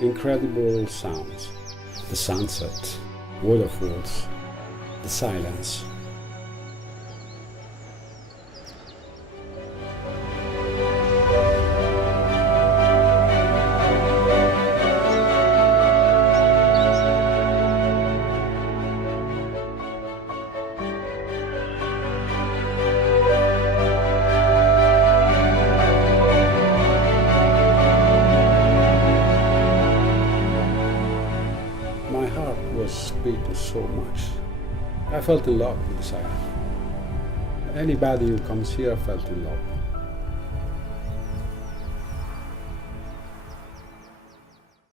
incredible sounds. The sunset, waterfalls, the silence. My heart was beating so much. I felt in love with this island. Anybody who comes here felt in love.